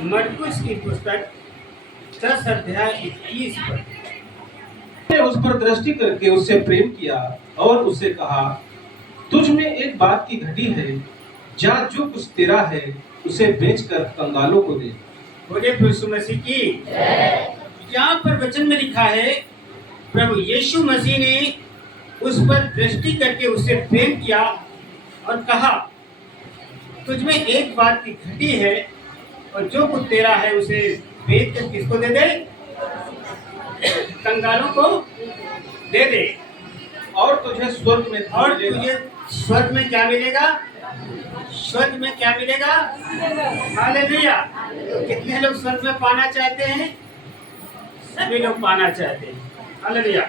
मरकुस की पुस्तक 10 अध्याय 21 पर। ने उस पर दृष्टि करके उससे प्रेम किया और उससे कहा, तुझ में एक बात की घटी है, जा जो कुछ तेरा है उसे बेचकर कंगालों को दे। बोले यीशु मसीह की। यहाँ पर वचन में लिखा है, प्रभु यीशु मसीह ने उस पर दृष्टि करके उससे प्रेम किया और कहा, तुझ में एक बात की घटी है और जो कुछ तेरा है उसे बेच कर किसको दे दे? कंगालों को दे दे और तुझे स्वर्ग में और तुझे स्वर्ग में क्या मिलेगा? स्वर्ग में क्या मिलेगा? हालेलुया। तो कितने लोग स्वर्ग में पाना चाहते हैं? सभी लोग पाना चाहते हैं। हालेलुया।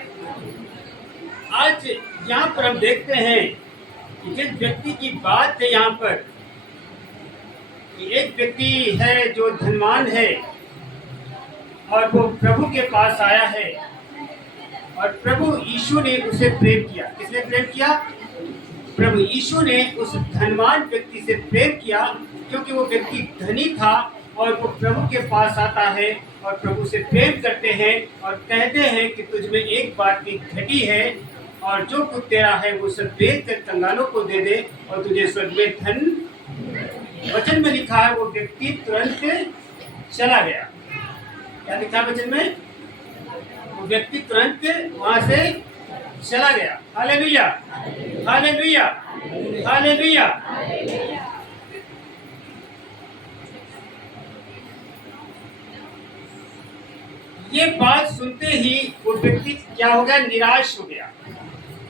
आज यहाँ पर हम देखते हैं कि जिस व्यक्ति की बात है यहाँ पर, कि एक व्यक्ति है जो धनवान है और वो प्रभु के पास आया है और प्रभु यीशु ने उसे प्रेम किया। किसने प्रेम किया? प्रभु यीशु ने उस धनवान व्यक्ति से प्रेम किया, क्योंकि वो व्यक्ति धनी था और वो प्रभु के पास आता है और प्रभु से प्रेम करते हैं और कहते हैं कि तुझ में एक बात की घटी है और जो कुछ तेरा है वो सब बेच कर कंगालों को दे दे और तुझे स्वर्ग में धन। वचन में लिखा है वो व्यक्ति तुरंत चला गया। क्या लिखा वचन में? वो व्यक्ति तुरंत वहां से चला गया। Hallelujah, hallelujah, hallelujah. ये बात सुनते ही वो व्यक्ति क्या हो गया? निराश हो गया,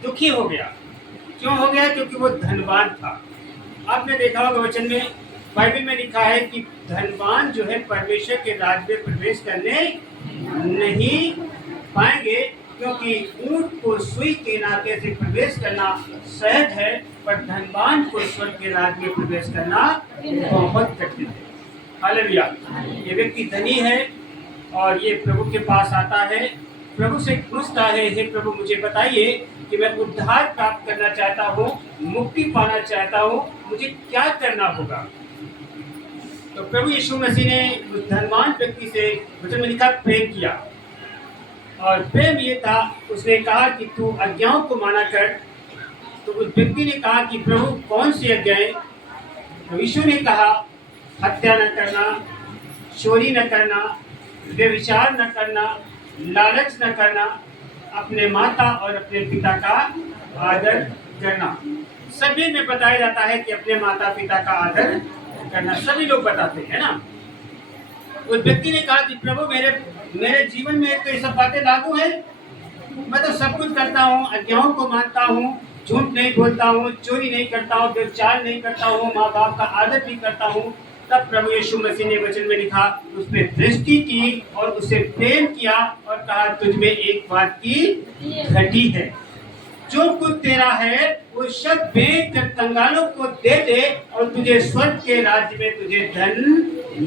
दुखी हो गया। क्यों हो गया? क्योंकि वो धनवान था। आपने देखा होगा वचन में, बाइबल में लिखा है कि धनवान जो है परमेश्वर के राज्य में प्रवेश करने नहीं पाएंगे, क्योंकि ऊंट को सुई के नाके से प्रवेश करना सहज है, पर धनवान को स्वर्ग के राज्य में प्रवेश करना बहुत कठिन है। हालेलुया। ये व्यक्ति धनी है और ये प्रभु के पास आता है, प्रभु से पूछता है, हे प्रभु मुझे बताइए कि मैं उद्धार प्राप्त करना चाहता हूँ, मुक्ति पाना चाहता हूँ, मुझे क्या करना होगा? तो प्रभु यीशु मसीह ने उस धनवान व्यक्ति से वचन में लिखा प्रेम किया और प्रेम ये था, उसने कहा कि तू आज्ञाओं को माना कर। तो उस व्यक्ति ने कहा कि प्रभु कौन सी आज्ञाएं? तो यीशु ने कहा, हत्या न करना, चोरी न करना, व्यभिचार न करना, लालच न करना, अपने माता और अपने पिता का आदर करना। सभी में बताया जाता है कि अपने माता पिता का आदर करना, सभी लोग बताते हैं ना। उस व्यक्ति ने कहा कि प्रभु मेरे जीवन में तो ये सब बातें लागू है, मैं तो सब कुछ करता हूँ, आज्ञाओं को मानता हूँ, झूठ नहीं बोलता हूँ, चोरी नहीं करता हूँ, व्यभिचार नहीं करता हूँ, माँ बाप का आदर भी करता हूँ। तब प्रभु यीशु मसीह ने वचन में लिखा, उस पर दृष्टि की और उसे प्रेम किया और कहा, तुझ में एक बात की घटी है, जो कुछ तेरा है वो सब बेच कर कंगालों को दे दे और तुझे स्वर्ग के राज्य में तुझे धन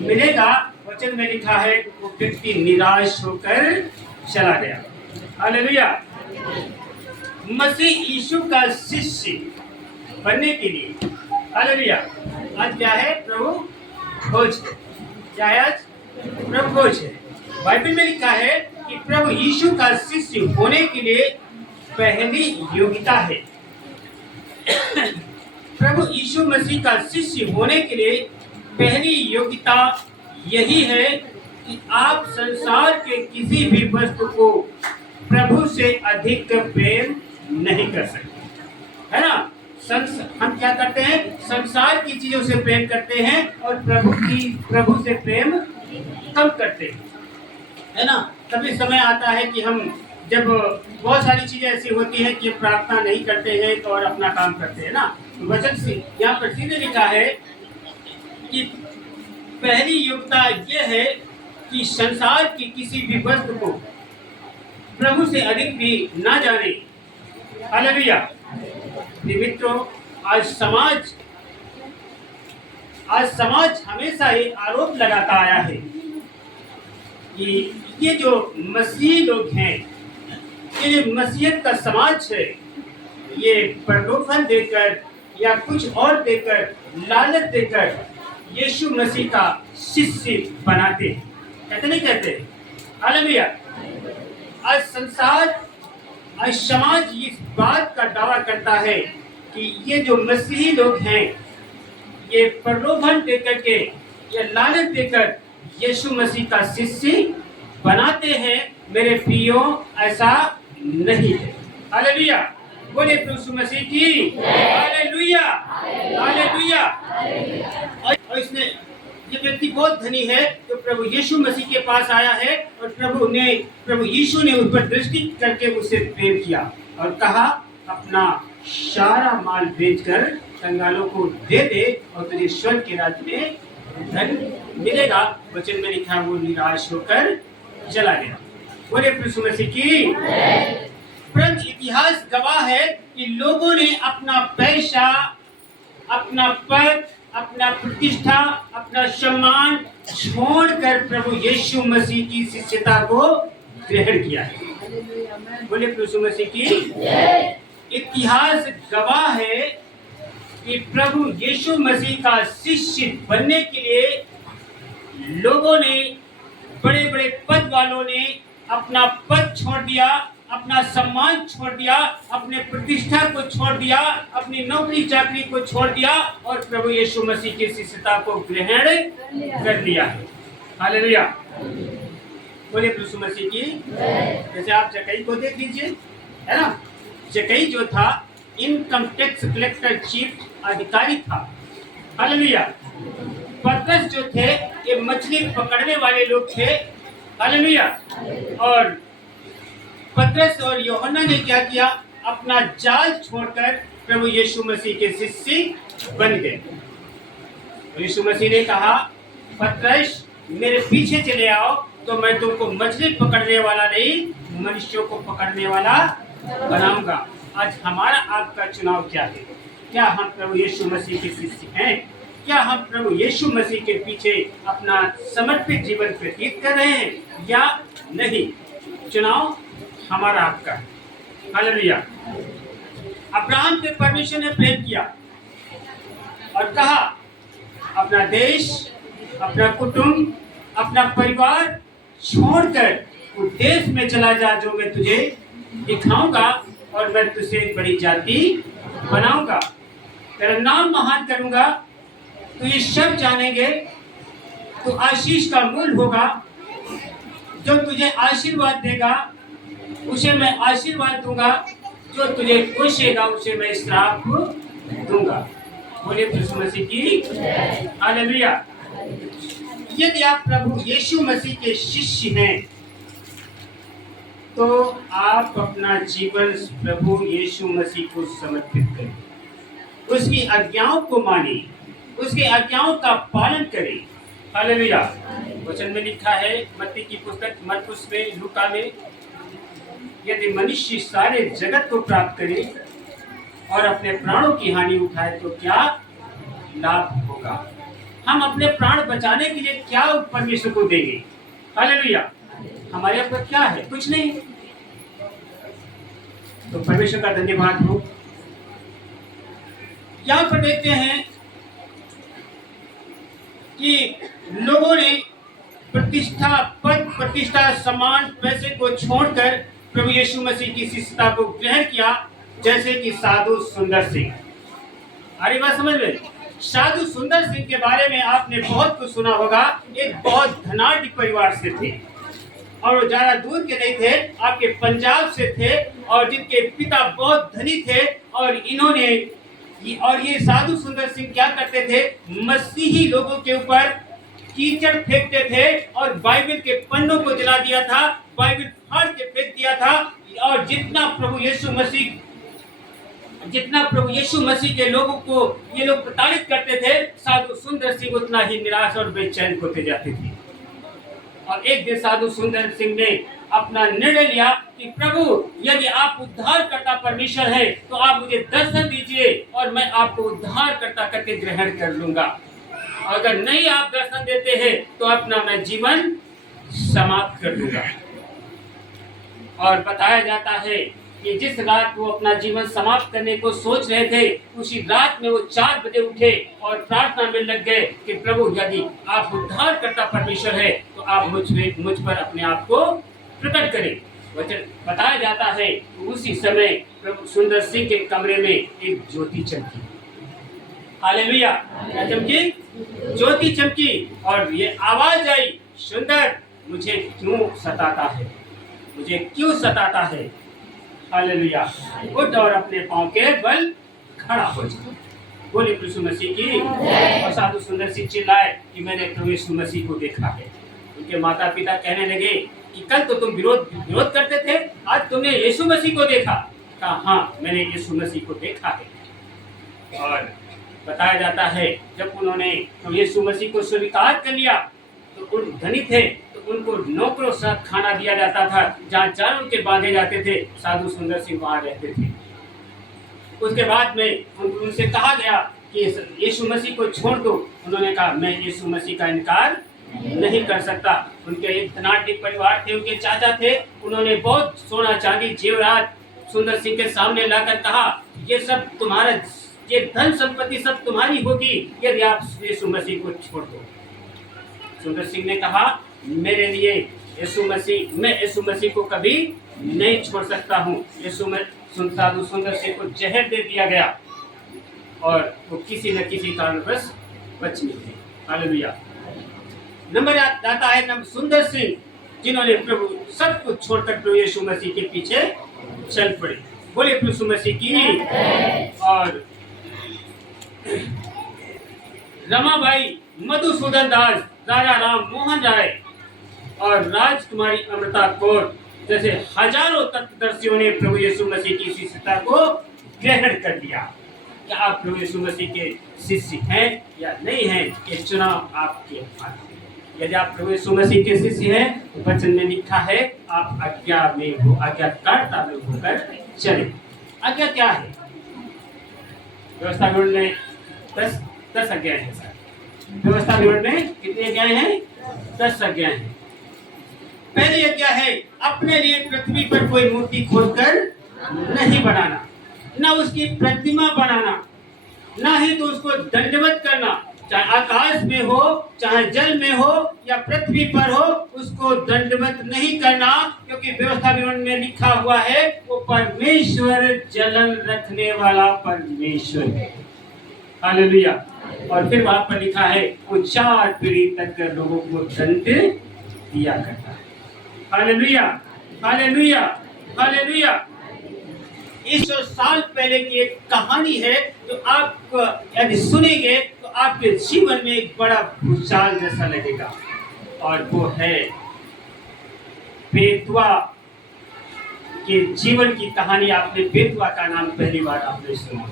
मिलेगा। वचन में लिखा है वो व्यक्ति निराश होकर चला गया। हालेलुया। मसीह यीशु का शिष्य बनने के लिए, हालेलुया, आज क्या है? प्रभु खोज है। क्या है आज? प्रभु खोज है। बाइबल में लिखा है कि प्रभु यीशु का शिष्य होने के लिए पहली योग्यता है। प्रभु यीशु मसीह का शिष्य होने के लिए पहली योग्यता यही है कि आप संसार के किसी भी वस्तु को प्रभु से अधिक प्रेम नहीं कर सकते, है ना। हम क्या करते हैं? संसार की चीजों से प्रेम करते हैं और प्रभु से प्रेम कम करते हैं, है ना। कभी समय आता है कि हम जब बहुत सारी चीजें ऐसी होती हैं कि प्रार्थना नहीं करते हैं तो और अपना काम करते हैं ना। वचन से यहाँ पर सीधे लिखा है कि पहली योग्यता यह है कि संसार की किसी भी वस्तु को प्रभु से अधिक भी ना जाने। हालेलुया। मित्रों, आज समाज हमेशा ये आरोप लगाता आया है कि ये जो मसीही लोग हैं, ये मसीहत का समाज है, ये प्रलोभन देकर या कुछ और देकर, लालच देकर यीशु मसीह का शिष्य बनाते हैं। कहते नहीं कहते? हालेलुया। आज संसार, आज समाज इस बात का दावा करता है कि ये जो मसीही लोग हैं, ये प्रलोभन देकर के, ये लालच देकर यीशु मसीह का शिष्य बनाते हैं। मेरे प्रियो, ऐसा नहीं है। हालेलुया। बोले यीशु मसीह की हालेलुया, हालेलुया। और इसने, ये व्यक्ति बहुत धनी है जो प्रभु यीशु मसीह के पास आया है और प्रभु यीशु ने उस पर दृष्टि करके उसे प्रेम किया और कहा, अपना सारा माल बेचकर कंगालों को दे दे और तुझे स्वर्ग के राज्य में धन मिलेगा। वचन में लिखा, वो निराश होकर चला गया। बोले यीशु मसीह की। परंतु इतिहास गवाह है कि लोगों ने अपना पैसा, अपना पद, अपना प्रतिष्ठा, अपना सम्मान छोड़कर प्रभु यीशु मसीह की शिष्यता को ग्रहण किया है। बोले यीशु मसीह की। इतिहास गवाह है कि प्रभु यीशु मसीह का शिष्य बनने के लिए लोगों ने, बड़े बड़े पद वालों ने अपना पद छोड़ दिया, अपना सम्मान छोड़ दिया, अपने प्रतिष्ठा को छोड़ दिया, अपनी नौकरी चाकरी को छोड़ दिया और प्रभु यीशु मसीह की शिष्यता को ग्रहण कर लिया है। हालेलुया। बोले यीशु मसीह की। जैसे आप जक्कई को देख लीजिए, है ना? जक्कई जो था, इनकम टैक्स कलेक्टर चीफ अधिकारी था। हालेलुया। पतरस जो थे, ये मछली पकड़ने वाले लोग थे। हालेलुया। और पतरस और यूहन्ना ने क्या किया? अपना जाल छोड़कर प्रभु यीशु मसीह के शिष्य बन गए। यीशु मसीह ने कहा, पतरस मेरे पीछे चले आओ तो मैं तुमको मछली पकड़ने वाला नहीं, मनुष्यों को पकड़ने वाला बनाऊंगा। आज हमारा आपका चुनाव क्या है? क्या हम प्रभु यीशु मसीह के शिष्य हैं? क्या हम प्रभु यीशु मसीह के पीछे अपना समर्पित जीवन व्यतीत कर रहे हैं या नहीं? चुनाव हमारा आपका है। हालेलुया। अब्राहम पे परमेश्वर ने प्रेम किया और कहा, अपना देश, अपना कुटुंब, अपना परिवार छोड़कर उस देश में चला जा जो मैं तुझे दिखाऊंगा और मैं तुझे एक बड़ी जाति बनाऊंगा, तेरा नाम महान करूंगा, तो ये सब जानेंगे, तो आशीष का मूल होगा। जो तुझे आशीर्वाद देगा उसे मैं आशीर्वाद दूंगा, जो तुझे कोसेगा उसे मैं श्राप दूंगा। बोले यीशु मसीह की हालेलुया। यदि आप प्रभु यीशु मसीह के शिष्य हैं तो आप अपना जीवन प्रभु यीशु मसीह को समर्पित करें, उसकी आज्ञाओं को माने, उसकी आज्ञाओं का पालन करें। हालेलुया। वचन में लिखा है, मत्ती की पुस्तक मरकुस में, लूका में, यदि मनुष्य सारे जगत को प्राप्त करे और अपने प्राणों की हानि उठाए तो क्या लाभ होगा? हम अपने प्राण बचाने के लिए क्या परमेश्वर को देंगे? हालेलुया। हमारे ऊपर क्या है? कुछ नहीं। तो परमेश्वर का धन्यवाद हो। यहाँ पर देखते हैं कि लोगों ने प्रतिष्ठा, पद, प्रतिष्ठा, सम्मान, पैसे को छोड़कर प्रभु यीशु मसीह की शिष्यता को ग्रहण किया, जैसे कि साधु सुंदर सिंह। अरे बात समझ में? साधु सुंदर सिंह के बारे में आपने बहुत कुछ सुना होगा। एक बहुत धनाढ़ परिवार से थे और वो ज्यादा दूर के नहीं थे, आपके पंजाब से थे और जिनके पिता बहुत धनी थे। और इन्होंने, और ये साधु सुंदर सिंह क्या करते थे? मसीही लोगों के ऊपर कीचड़ फेंकते थे और बाइबल के पन्नों को जला दिया था, बाइबल फाड़ के फेंक दिया था। और जितना प्रभु यीशु मसीह के लोगों को ये लोग प्रताड़ित करते थे, साधु सुंदर सिंह उतना ही निराश और बेचैन होते जाते थे। और एक दिन साधु सुंदर सिंह ने अपना निर्णय लिया कि प्रभु, यदि आप उद्धारकर्ता परमेश्वर है तो आप मुझे दर्शन दीजिए और मैं आपको उद्धारकर्ता करके ग्रहण कर लूंगा। अगर नहीं आप दर्शन देते हैं तो अपना मैं जीवन समाप्त कर दूंगा। और बताया जाता है कि जिस रात वो अपना जीवन समाप्त करने को सोच रहे थे, उसी रात में वो 4 बजे उठे और प्रार्थना में लग गए कि प्रभु यदि आप उद्धारकर्ता परमेश्वर है तो आप मुझ पर अपने आप को प्रकट करें। वचन बताया जाता है कि उसी समय प्रभु सुंदर सिंह के कमरे में एक ज्योति चमकी। हालेलुया। क्या चमकी? ज्योति चमकी और ये आवाज आई, सुंदर मुझे क्यों सताता है, मुझे क्यों सताता है। हालेलुया। उठ और अपने पांव के बल खड़ा हो जा। बोले प्रभु मसीह की। और साधु सुंदर सिंह चिल्लाए कि मैंने प्रभु यीशु मसीह को देखा है। उनके माता पिता कहने लगे कि कल तो तुम विरोध करते थे, आज तुमने यीशु मसीह को देखा। कहा हाँ, मैंने यीशु मसीह को देखा है। और बताया जाता है जब उन्होंने यीशु मसीह को स्वीकार कर लिया तो उन धनी थे तो उनको नौकरों साथ खाना दिया जाता था, जहाँ जानवर के बांधे जाते थे। साधु सुंदर सिंह वहाँ रहते थे। उसके बाद में उनसे कहा गया कि यीशु मसीह को छोड़ दो। उन्होंने कहा मैं यीशु मसीह का इनकार नहीं कर सकता। उनके एक धनाढ्य परिवार थे, उनके चाचा थे। उन्होंने बहुत सोना चांदी जेवरात सुंदर सिंह के सामने लाकर कहा ये सब तुम्हारा, ये धन संपत्ति सब तुम्हारी होगी यदि आप यीशु मसीह को छोड़ दो। सुंदर सिंह ने कहा मेरे लिए यीशु मसीह, मैं यीशु मसीह को कभी नहीं छोड़ सकता हूँ। साधु सुंदर सिंह को जहर दे दिया गया और वो किसी न किसी कारणवश बच निकले। हालेलुया। नंबर आता है नंबर सुंदर सिंह, जिन्होंने प्रभु सब कुछ छोड़कर प्रभु यीशु मसीह के पीछे चल पड़े। बोले प्रभु मसीह की। और रमाबाई, मधुसूदन दास, राजा राम मोहन राय और राजकुमारी अमृता कौर जैसे हजारों तत्वदर्शियों ने प्रभु यीशु मसीह की शिष्यता को ग्रहण कर लिया। क्या आप प्रभु यीशु मसीह के शिष्य हैं या नहीं हैं, ये चुनाव आपके हाथ में। यदि आप प्रभु यीशु मसीह के शिष्य हैं तो वचन में लिखा है आप आज्ञाकारिता में होकर चले। आज्ञा क्या है? व्यवस्था विवरण में 10 आज्ञाएं हैं सर। व्यवस्था विवरण में कितनी आज्ञाएं हैं? 10 आज्ञाएं हैं। पहली आज्ञा है अपने लिए पृथ्वी पर कोई मूर्ति खोदकर नहीं बनाना, ना उसकी प्रतिमा बनाना, ना ही तो उसको दंडवत करना। चाहे आकाश में हो, चाहे जल में हो या पृथ्वी पर हो, उसको दंडवत नहीं करना, क्योंकि व्यवस्था विवरण में लिखा हुआ है वो परमेश्वर जलन रखने वाला परमेश्वर है। हालेलुया। और फिर वहां पर लिखा है वो 4 पीढ़ी तक लोगों को दंड दिया करता है। Hallelujah, hallelujah, hallelujah. 100 साल पहले की एक कहानी है जो आप यदि सुनेंगे तो आपके जीवन में एक बड़ा भूचाल जैसा लगेगा, और वो है बेतुआ के जीवन की कहानी। आपने बेतुआ का नाम पहली बार आपने सुना।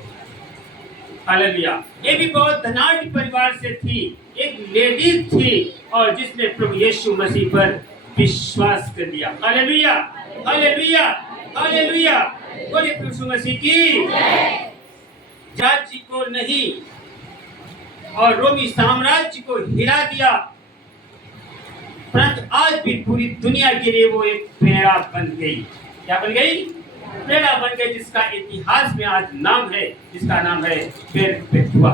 हालेलुया। ये भी बहुत धनाढ्य परिवार से थी, एक लेडीज थी और जिसने प्रभु यीशु मसीह पर विश्वास कर लिया। Hallelujah, hallelujah, hallelujah. बोलिए प्रभु मसीह की। राज्य को नहीं और रोमी साम्राज्य को हिला दिया, परंतु आज भी पूरी दुनिया के लिए वो एक प्रेरणा बन गई। क्या बन गई? प्रेरणा बन गई, जिसका इतिहास में आज नाम है, जिसका नाम है बेतुआ।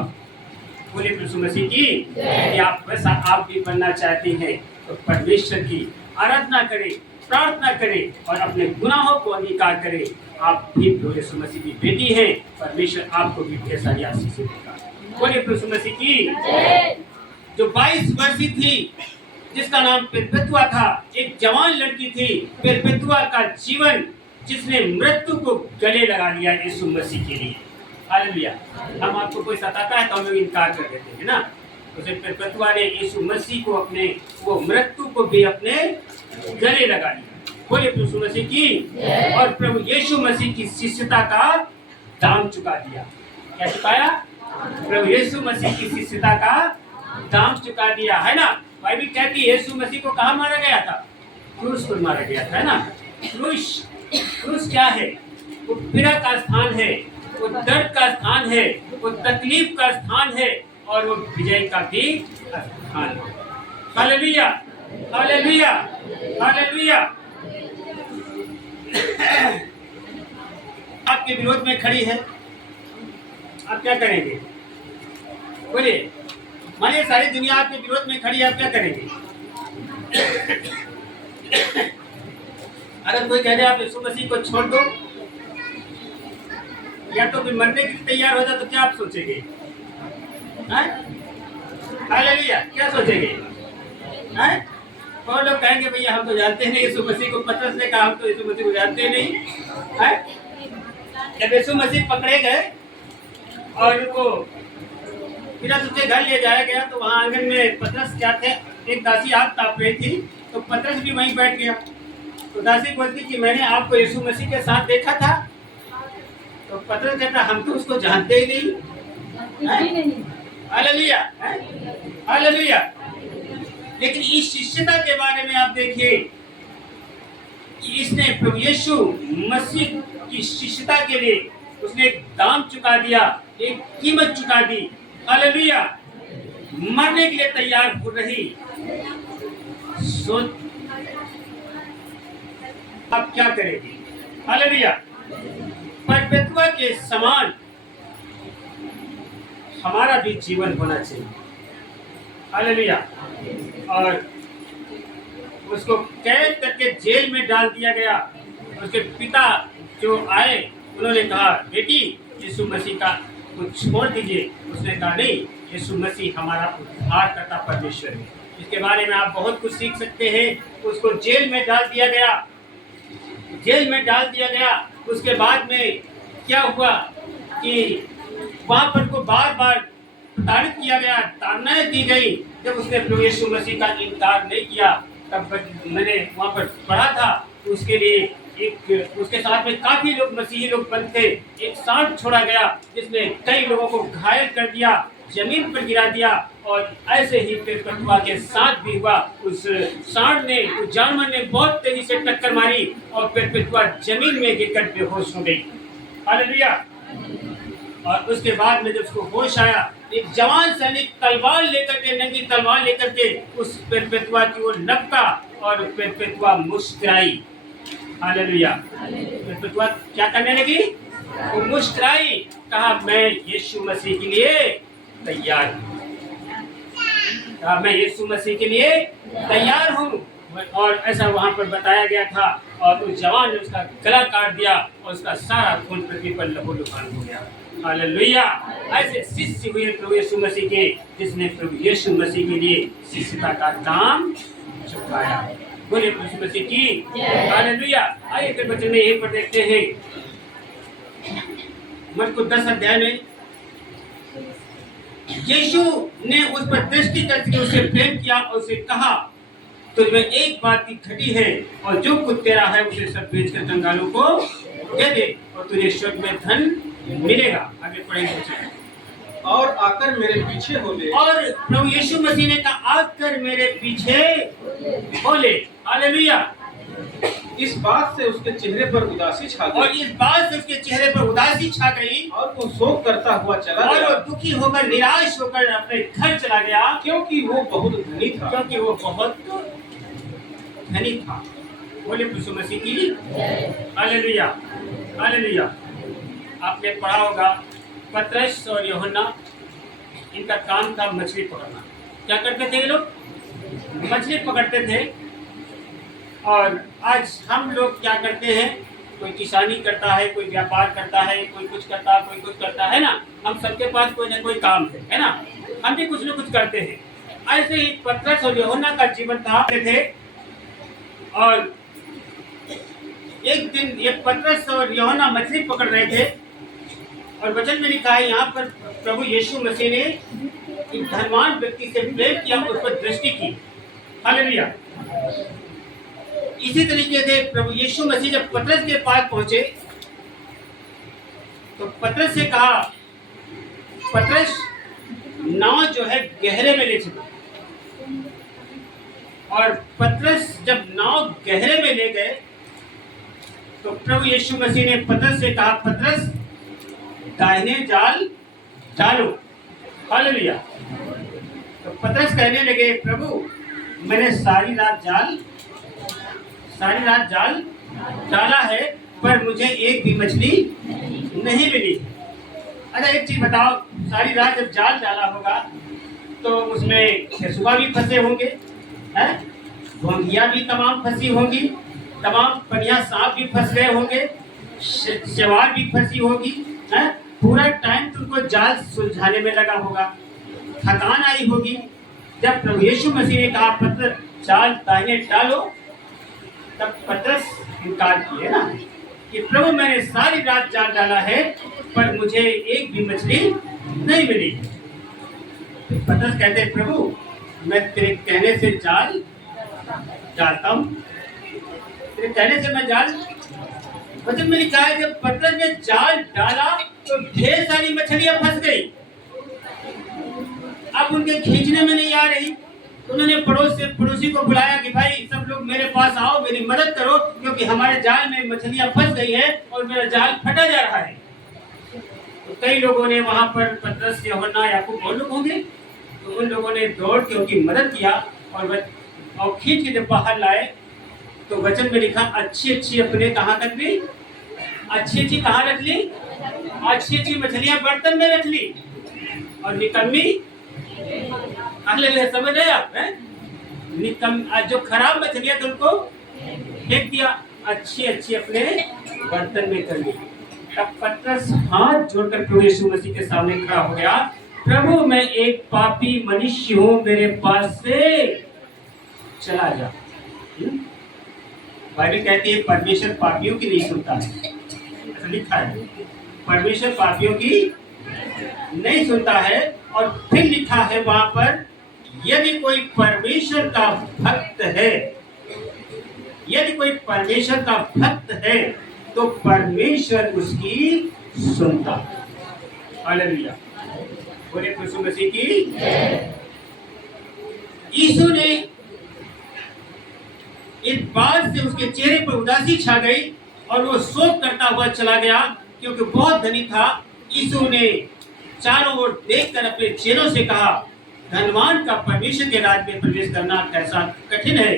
बोलिए प्रभु मसीह की। यदि आप वैसा आप भी बनना चाहते हैं तो परमेश्वर की आराधना करें, प्रार्थना करें और अपने गुनाहों को अंगीकार करें। आप भी प्रभु यीशु मसीह की बेटी हैं, परमेश्वर आपको भी ढेर सारी आशीष देगा। बोलिए प्रभु मसीह की। जो 22 वर्षीय थी, जिसका नाम बेतुआ था, एक जवान लड़की थी। बेतुआ का जीवन, जिसने मृत्यु को गले लगा लिया यीशु मसीह के लिए। हालेलुया। हम आपको कोई सताता है तो हम लोग इनकार कर देते हैं ना। उसे बेतुआ ने यीशु मसीह को अपने वो मृत्यु को भी अपने गले लगा लिया। बोलिए प्रभु मसीह की। और प्रभु यीशु मसीह की शिष्यता का दाम चुका दिया। क्या चुकाया? प्रभु यीशु मसीह की शिष्यता का दाम चुका दिया, है ना। बाइबल कहती है यीशु मसीह को कहाँ मारा गया था? क्रूस पर मारा गया था, है ना। क्रूस क्या है? वो पीड़ा का स्थान है, वो दर्द का स्थान है, वो तकलीफ का स्थान है और वो विजय का भी स्थान है। Hallelujah, hallelujah, hallelujah. आपके विरोध में खड़ी है, आप क्या करेंगे? बोलिए, मानिए सारी दुनिया आपके विरोध में खड़ी है, आप क्या करेंगे? अगर कोई कह दे आप यीशु मसीह को छोड़ दो या तो फिर मरने के लिए तैयार हो जाए, तो क्या आप सोचेंगे? हालेलुया, क्या सोचेंगे? और लोग कहेंगे भैया हम तो जानते नहीं यीशु मसीह को। पतरस ने कहा हम तो यीशु मसीह को जानते नहीं है। जब यीशु मसीह पकड़े गए और उनको पिलातुस के घर ले जाया गया तो वहां आंगन में पतरस क्या थे, एक दासी आग ताप रही थी, तो पतरस भी वहीं बैठ गया। तो दासी बोलती कि मैंने आपको यीशु मसीह के साथ देखा था। तो पतरस कहता हम तो उसको जानते ही नहीं। Hallelujah, hallelujah. लेकिन इस शिष्यता के बारे में आप देखिए कि इसने प्रभु यीशु मसीह की शिष्यता के लिए उसने एक दाम चुका दिया, एक कीमत चुका दी। हालेलुया, मरने के लिए तैयार हो रही। सोच आप क्या करेंगे? हालेलुया, परपेतुआ के समान हमारा भी जीवन होना चाहिए। हालेलुया। और उसको कैद करके जेल में डाल दिया गया। उसके पिता जो आए उन्होंने कहा बेटी यीशु मसीह का कुछ छोड़ दीजिए। उसने कहा नहीं, यीशु मसीह हमारा उद्धार करता परमेश्वर है। इसके बारे में आप बहुत कुछ सीख सकते हैं। उसको जेल में डाल दिया गया, जेल में डाल दिया गया। उसके बाद में क्या हुआ कि वहां पर को बार बार प्रताड़ित किया गया, ताड़नाएं दी गई। जब उसने प्रभु यीशु मसीह का इनकार नहीं किया, तब मैंने वहां पर पढ़ा था उसके लिए एक उसके साथ में काफी लोग मसीही लोग बंद थे। एक सांड छोड़ा गया जिसने कई लोगों को घायल कर दिया, जमीन पर गिरा दिया। और ऐसे ही पेटकुआ के साथ भी हुआ। उस सांड ने, उस जानवर ने बहुत तेजी से टक्कर मारी और पेटकुआ जमीन में गिरकर बेहोश हो गई। हालेलुया। और उसके बाद में जब उसको होश आया, एक जवान सैनिक तलवार लेकर के, नंगी तलवार लेकर के उस पेटकुआ की ओर लपका और पेटकुआ मुस्कुराई। हालेलुया। पेटकुआ क्या करने लगी? वो मुस्कुराई, कहा मैं यीशु मसीह के लिए तैयार हूँ। कहा मैं यीशु मसीह के लिए तैयार हूँ। और ऐसा वहां पर बताया गया था। और उस जवान ने उसका गला काट दिया और उसका सारा खून पृथ्वी पर लहूलुहान हो गया। हालेलुया। ऐसे शिष्य हुए प्रभु यीशु मसीह के, जिसने प्रभु यीशु मसीह के लिए शिष्यता का दाम चुकाया। बोले प्रभु यीशु मसीह की हालेलुया। आइए फिर बच्चे में यहीं पर देखते हैं मरकुस 10 अध्याय में यीशु ने उस पर दृष्टि करके उसे प्रेम किया और उसे कहा तुझमें एक बात की घटी है, और जो कुछ तेरा है उसे सब बेचकर कंगालों को दे दे और तुझे स्वर्ग में धन मिलेगा। आगे पढ़ेंगे। और आकर मेरे पीछे हो ले। और प्रभु यीशु मसीह ने कहा आकर मेरे पीछे हो ले। हालेलुया। इस बात से उसके चेहरे पर उदासी छा गई। और इस बात से उसके चेहरे पर उदासी छा गई और वो शोक करता हुआ चला और गया। वो दुखी होकर, निराश होकर अपने घर चला गया, क्योंकि वो बहुत धनी था। क्योंकि वो बहुत धनी था। बोले यीशु मसीह की हालेलुया, हालेलुया। आपने पढ़ा होगा पतरस और यूहन्ना, इनका काम था मछली पकड़ना। क्या करते थे ये लोग? मछली पकड़ते थे। और आज हम लोग क्या करते हैं? कोई किसानी करता है, कोई व्यापार करता है, कोई कुछ करता है, कोई कुछ करता है ना। हम सबके पास कोई ना कोई काम है ना। हम भी कुछ न कुछ करते हैं। ऐसे ही पतरस और यूहन्ना का जीवन था थे। और एक दिन ये पतरस और यूहन्ना मछली पकड़ रहे थे और वचन में लिखा है यहाँ पर प्रभु यीशु मसीह ने एक धनवान व्यक्ति से प्रेम किया, उस पर दृष्टि की। हालेलुया। इसी तरीके से प्रभु यीशु मसीह जब पतरस के पास पहुंचे तो पतरस से कहा पतरस नाव जो है गहरे में ले चलो। और पतरस जब नाव गहरे में ले गए तो प्रभु यीशु मसीह ने पतरस से कहा पतरस दाहिने जाल डालो। हालेलुया। तो पतरस कहने लगे प्रभु मैंने सारी रात जाल डाला है पर मुझे एक भी मछली नहीं मिली। अच्छा एक चीज बताओ, सारी रात जब जाल डाला होगा तो उसमें केंचुआ भी फंसे होंगे, हैं? घोंघियां भी तमाम फंसी होंगी, तमाम पनिया सांप भी फंस गए होंगे, शैवाल भी फंसी होगी, हैं? पूरा टाइम तुमको जाल सुलझाने में लगा होगा, थकान आई होगी। जब प्रभु यीशु मसीह ने कहा पतरस जाल दाहिने डालो, तब पतरस इनकार किए ना कि प्रभु मैंने सारी रात जाल डाला है पर मुझे एक भी मछली नहीं मिली। तो पतरस कहते हैं प्रभु मैं तेरे कहने से जाल डालता हूँ, तेरे कहने से मैं जाल। वचन में लिखा है जब पतरस ने जाल डाला तो ढेर सारी मछलियां फंस गई। अब उनके खींचने में नहीं आ रही, तो उन्होंने पड़ोसी को बुलाया कि भाई सब लोग मेरे पास आओ, मेरी मदद करो, क्योंकि हमारे जाल में मछलियां फंस गई है और मेरा जाल फटा जा रहा है। तो कई लोगों ने वहां पर पतरस, यूहन्ना, याकूब और लोग होंगे, तो उन लोगों ने दौड़ के उनकी मदद किया और खींच के जब बाहर लाए तो वचन में लिखा अच्छी अपने कहाँ रख ली, अच्छी कहाँ रख ली, अच्छी मछलियां बर्तन में रख ली और निकम्मी अगले समझ रहे आप, जो खराब मछलियां थी उनको फेंक दिया, अच्छी अपने बर्तन में कर ली। तब पतरस हाथ जोड़कर प्रभु यीशु मसीह के सामने खड़ा हो गया, प्रभु मैं एक पापी मनुष्य हूँ, मेरे पास से चला जा। बाइबल कहती है परमेश्वर पापियों की नहीं सुनता है, ऐसा लिखा है, परमेश्वर पापियों की नहीं सुनता है। और फिर लिखा है वहां पर यदि कोई परमेश्वर का भक्त है, यदि कोई परमेश्वर का भक्त है तो परमेश्वर उसकी सुनता। हालेलुया, बोले यीशु मसीह की। यीशु ने इस बात से उसके चेहरे पर उदासी छा गई और वो शोक करता हुआ चला गया, क्योंकि बहुत धनी था। यीशु ने चारों ओर देखकर अपने चेलों से कहा, धनवान का परमेश्वर के राज्य में प्रवेश करना कैसा कठिन है।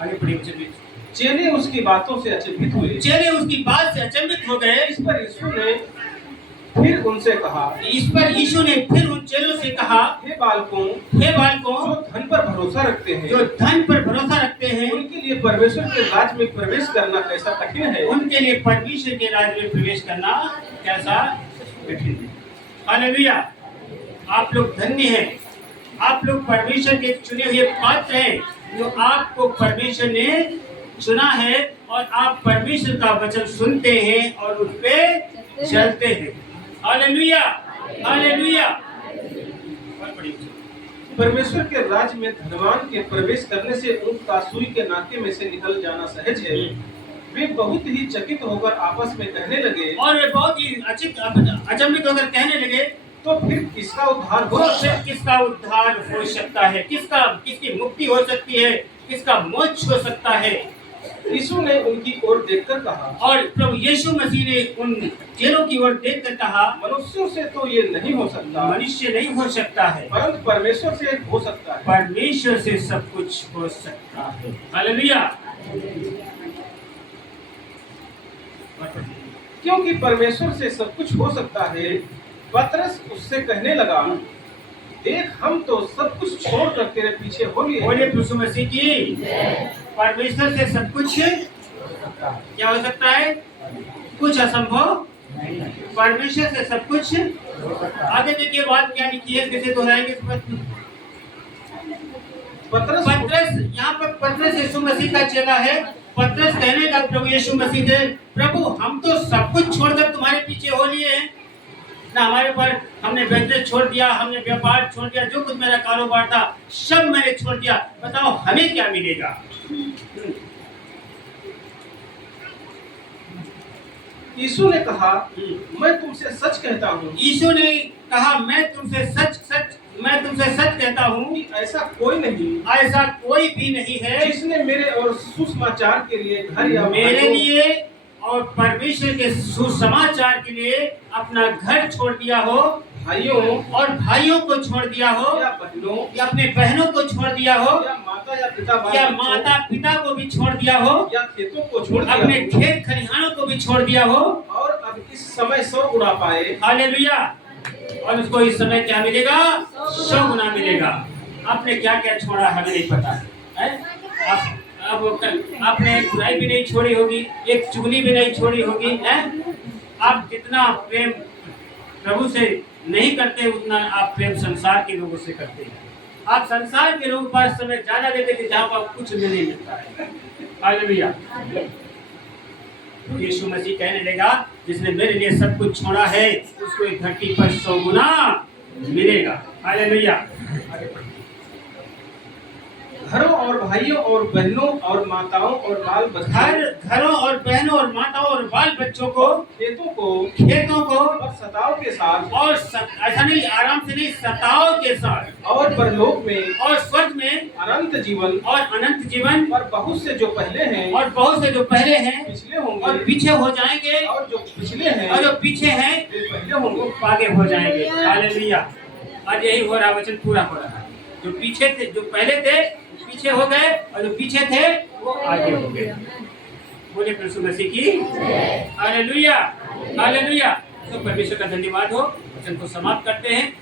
आगे पढ़िए। चेले उसकी बातों से अचंभित हुए, चेले उसकी बात से अचंभित हो गए। इस पर यीशु ने फिर उनसे कहा, इस पर यीशु ने फिर उन चेलों से कहा, हे बालकों, जो धन पर भरोसा रखते हैं, जो धन पर भरोसा रखते हैं, उनके लिए परमेश्वर के राज्य में प्रवेश करना कैसा कठिन है। उनके लिए परमेश्वर के राज्य में प्रवेश करना कैसा कठिन है। हालेलुया, आप लोग धन्य हैं, आप लोग परमेश्वर के चुने हुए पात्र हैं, जो आपको परमेश्वर ने चुना है और आप परमेश्वर का वचन सुनते हैं और उस पे चलते हैं। Hallelujah, hallelujah. परमेश्वर के राज्य में धनवान के प्रवेश करने से ऊँट का सुई के नाके में से निकल जाना सहज है। वे बहुत ही चकित होकर आपस में कहने लगे, और वे बहुत ही अचंभित होकर कहने लगे, तो फिर किसका उद्धार हो सकता है, किसकी मुक्ति हो सकती है, किसका मोक्ष हो सकता है। यीशु ने उनकी ओर देखकर कहा, और प्रभु यीशु मसीह ने उन चेलों की ओर देखकर कहा, मनुष्यों से तो ये नहीं हो सकता, मनुष्य नहीं हो सकता है, परंतु परमेश्वर से हो सकता है। परमेश्वर से सब कुछ हो सकता है। हालेलुया, क्योंकि परमेश्वर से सब कुछ हो सकता है। पतरस उससे कहने लगा, देख हम तो सब कुछ छोड़कर तेरे पीछे हो लिए। बोले यीशु मसीह की। परमेश्वर से सब कुछ क्या हो सकता है, कुछ असंभव, परमेश्वर से सब कुछ। आगे देखिए बात क्या लिखी है, कैसे दोहराएंगे इस बात। पतरस यहाँ पर पतरस यीशु मसीह का चेला है। पतरस कहने का प्रभु यीशु मसीह से, प्रभु हम तो सब कुछ छोड़कर तुम्हारे पीछे हो लिए हैं ना, हमारे पर हमने बिजनेस छोड़ दिया, हमने व्यापार छोड़ दिया, जो कुछ मेरा कारोबार था सब मैंने छोड़ दिया, बताओ हमें क्या मिलेगा। यीशु ने कहा, मैं तुमसे सच कहता हूँ। यीशु ने कहा, मैं तुमसे सच कहता हूँ, ऐसा कोई भी नहीं है जिसने मेरे और सुसमाचार के लिए घर या मेरे लिए और परमेश्वर के सुसमाचार के लिए अपना घर छोड़ दिया हो, भाइयों को छोड़ दिया हो, या बहनों, या अपने बहनों को छोड़ दिया हो, या माता या पिता या माता पिता को भी छोड़ दिया हो, या खेतों को छोड़ दिया अपने हो, खेत खलिहानों को भी छोड़ दिया हो, और अब इस समय 100 गुना पाए, हालेलुया, और उसको इस समय क्या मिलेगा? 100 गुना मिलेगा। आपने क्या क्या छोड़ा हमें नहीं पता है? अब आपने एक बुराई भी नहीं छोड़ी होगी, एक चुगली भी नहीं छोड़ी होगी, है? आप जितना प्रेम प्रभु से नहीं करते उतना आप प्रेम संसार के लोगों से करते हैं। आप संसार के लोगों पर समय ज्यादा देते थे जहाँ पर कुछ नहीं मिलता है। हालेलुया। तो यीशु मसीह कहने लगा, जिसने मेरे लिए सब कुछ छोड़ा है उसको एक धरती पर 100 गुना मिलेगा। हालेलुया। घरों और भाइयों और बहनों और माताओं और बाल बच्चों, घरों और बहनों और माताओं और बाल बच्चों को, खेतों को और सताव के साथ, और ऐसा नहीं आराम से नहीं, सताव के साथ, और परलोक में और स्वर्ग में अनंत जीवन, और अनंत जीवन, और बहुत से जो पहले हैं और बहुत से जो पहले हैं पिछले होंगे, और पीछे हो जाएंगे, और जो पिछले हैं और जो पीछे हैं वे पहले होंगे। वो आगे हो जाएंगे। हालेलुया। आज यही हो रहा, वचन पूरा हो रहा है। जो पीछे थे, जो पहले थे पीछे हो गए, और जो पीछे थे वो आगे हो गए। बोले यीशु मसीह की हालेलुया, हालेलुया। तो परमेश्वर का धन्यवाद हो। वचन को समाप्त करते हैं।